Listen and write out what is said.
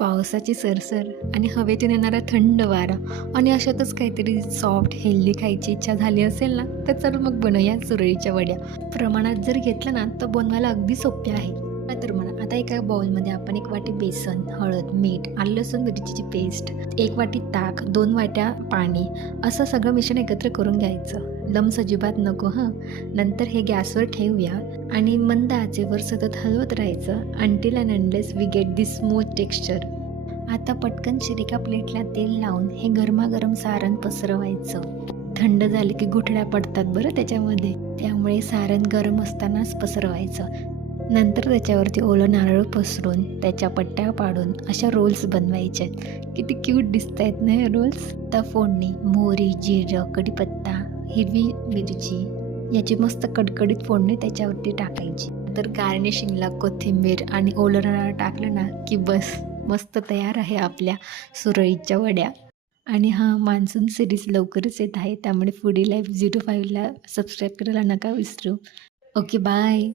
पावसाची सरसर आणि हवेतून येणारा थंड वारा आणि अशातच काहीतरी सॉफ्ट हेल्दी खायची इच्छा झाली असेल ना, तर चल मग बनवूया सुरळीच्या वड्या. प्रमाणात जर घेतलं ना, तर बनवायला अगदी सोपे आहे. काय तर म्हणा, आता एका बाउलमध्ये आपण 1 वाटी बेसन, हळद, मीठ, आलं लसूण मिरचीची पेस्ट, 1 वाटी ताक, 2 वाट्या पाणी असं सगळं मिश्रण एकत्र करून घ्यायचं. लम्स अजिबात नको हं. नंतर हे गॅसवर ठेवूया आणि मंद आचेवर सतत हलवत राहायचं until and unless we get this smooth texture. आता पटकन एका प्लेटला तेल लावून हे गरमागरम सारण पसरवायचं. थंड झाले की गुठळ्या पडतात बरं त्याच्यामध्ये, त्यामुळे सारण गरम असतानाच पसरवायचं. नंतर त्याच्यावरती ओलं नारळ पसरून त्याच्या पट्ट्या पाडून अशा रोल्स बनवायचे. किती क्यूट दिसत आहेत ना हे रोल्स. तर फोडणी मोहरी, जिरं, कढीपत्ता, हिरवी मिरची याची मस्त कडकडीत फोडणी त्याच्यावरती टाकायची. तर गार्निशिंगला कोथिंबीर आणि ओलं नारळ टाकलं ना की बस, मस्त तयार आहे आपल्या सुरळीच्या वड्या. आणि हां, मान्सून सिरीज लवकरच येत आहे, त्यामुळे फूडी लाईफ 05ला सबस्क्राईब करायला नका विसरू. Okay, bye.